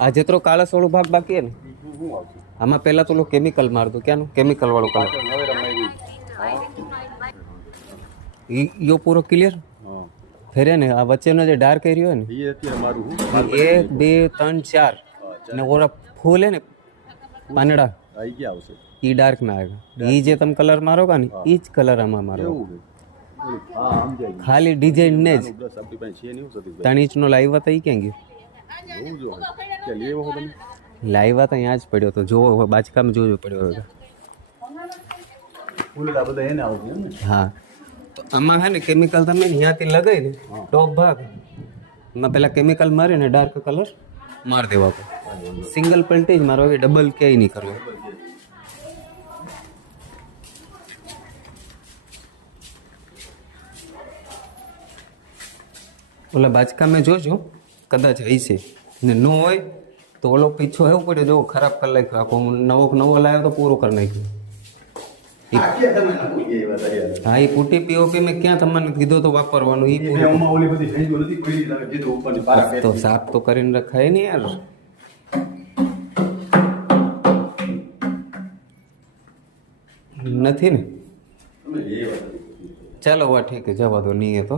આ જેટલો કાળસ વાળો ભાગ બાકી હે ને આમાં પહેલા તો કેમિકલ માર દો ક્યાંનું કેમિકલ વાળું કલર યો પૂરો ક્લિયર ફેરે ને આ વચ્ચેનો જે ડાર્ક એરિયો હે ને 1 2 3 4 ને ઓરા ફૂલ હે ને પાંદડા ई डार्क में आएगा ये जे तुम कलर मारोगा नहीं ई कलर आमा मारो खाली डिजाइन ने ज 3 इंच नो लाइव था ई केंगे लाइव था यहाँ ज पड़्यो तो जो बाचका में जो पड़्यो होगा हाँ तो आमा है ने केमिकल तमे यहाँ थी लगाई ने टॉप भाग में पहला केमिकल मारे ने डार्क कलर मार देवा को सिंगल पलटेज मारो डबल क्या नहीं करो ओला बाचका में जोजो कदाच हईसे ने नो होय तो ओलो पीछो हेव पड़े जो खराब कर नाख्यो आखो नवो लायो तो पूरो कर नाख्यो हाँ ये पुटी पीओपी में क्या तमने कीधो तो वापरवानो ई तो साफ तो करीने रखाय नहीं यार नहीं ने चलो वा ठीक है जवा दो नहीं है तो